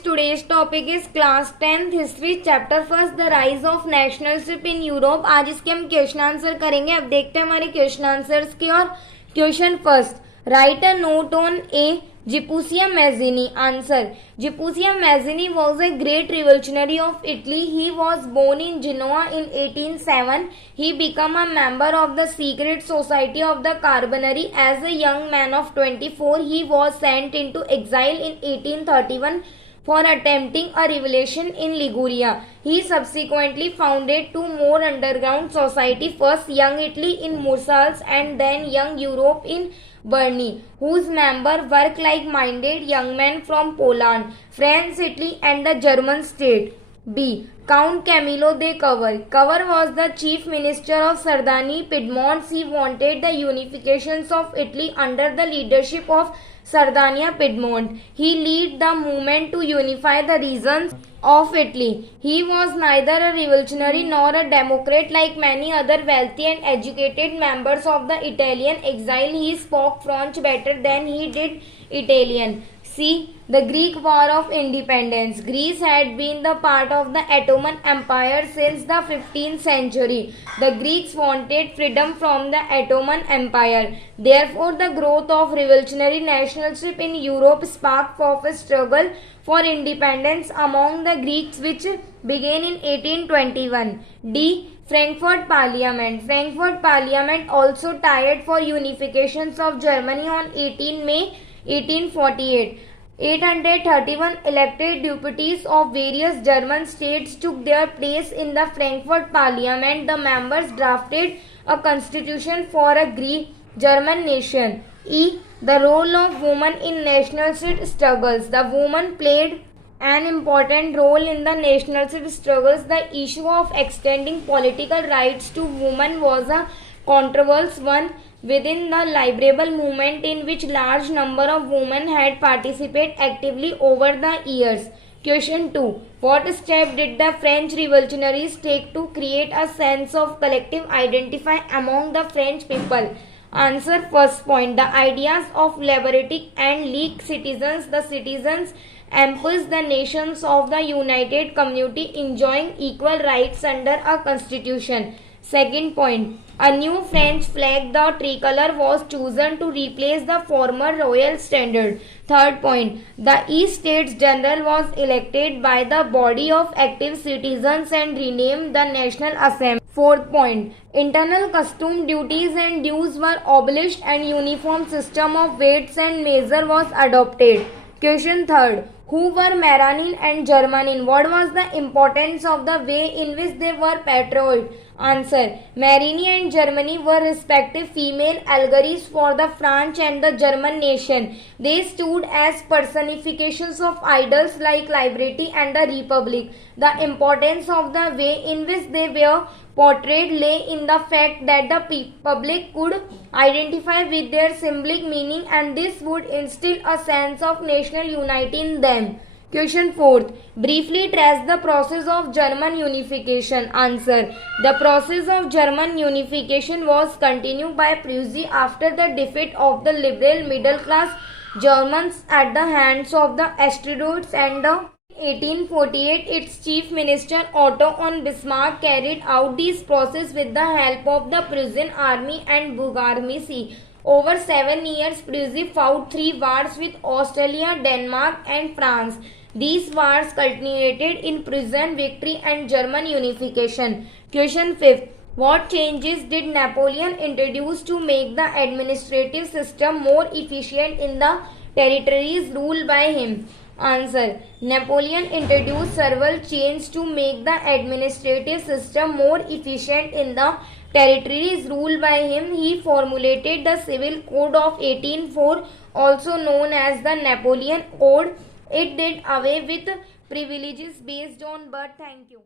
Today's topic is class 10th history chapter first the rise of nationalship in Europe। आज इसके हम question answer करेंगे। अब देखते हैं हमारे क्वेश्चन आंसर्स की और question first, right a note on A Jepusium Mazzini। Answer, Jepusium Mazzini was a great revolutionary of Italy. He was born in Genoa in 1807. He became a member of the secret society of the Carbonari. As a young man of 24, he was sent into exile in 1831 for attempting a revolution in Liguria. He subsequently founded two more underground societies, first Young Italy in Marseilles and then Young Europe in Berni, whose members were like-minded young men from Poland, France, Italy and the German state. B. Count Camillo de Cavour. Cavour was the chief minister of Sardainia, Piedmont. He wanted the unification of Italy under the leadership of Sardinia Piedmont. He led the movement to unify the regions of Italy. He was neither a revolutionary nor a democrat like many other wealthy and educated members of the Italian exile. He spoke French better than he did Italian. C. The Greek War of Independence. Greece had been the part of the Ottoman Empire since the 15th century. The Greeks wanted freedom from the Ottoman Empire. Therefore, the growth of revolutionary nationalship in Europe sparked off a struggle for independence among the Greeks which began in 1821. D. Frankfurt Parliament. Frankfurt Parliament also tried for unifications of Germany on 18 May 1848. 831 elected deputies of various German states took their place in the Frankfurt Parliament. The members drafted a constitution for a Greek German nation. E. The role of women in nationalist struggles. The women played an important role in the nationalist struggles. The issue of extending political rights to women was a controversial one within the liberal movement, in which large number of women had participated actively over the years. Question 2. What step did the French revolutionaries take to create a sense of collective identity among the French people? Answer, first point, the ideas of liberty and league citizens. The citizens emphasized the nations of the united community enjoying equal rights under a constitution. Second point, a new French flag, the tricolour, was chosen to replace the former royal standard. Third point, the East States General was elected by the body of active citizens and renamed the National Assembly. Fourth point, internal custom duties and dues were abolished and uniform system of weights and measure was adopted. Question third, who were Mazarin and Germain? What was the importance of the way in which they were portrayed? Answer, Mazarin and Germain were respective female allegories for the French and the German nation. They stood as personifications of idols like liberty and the republic. The importance of the way in which they were portrayed lay in the fact that the public could identify with their symbolic meaning, and this would instill a sense of national unity in them. Question 4. Briefly trace the process of German unification. Answer, the process of German unification was continued by Prussia after the defeat of the liberal middle class Germans at the hands of the Austrians, and the 1848, its chief minister Otto von Bismarck carried out this process with the help of the Prussian army and Bulgaria. Over 7 years, Prussia fought 3 wars with Austria, Denmark and France. These wars culminated in Prussian victory and German unification. Question 5. What changes did Napoleon introduce to make the administrative system more efficient in the territories ruled by him? Answer, Napoleon introduced several changes to make the administrative system more efficient in the territories ruled by him. He formulated the Civil Code of 1804, also known as the Napoleon Code. It did away with privileges based on birth. Thank you.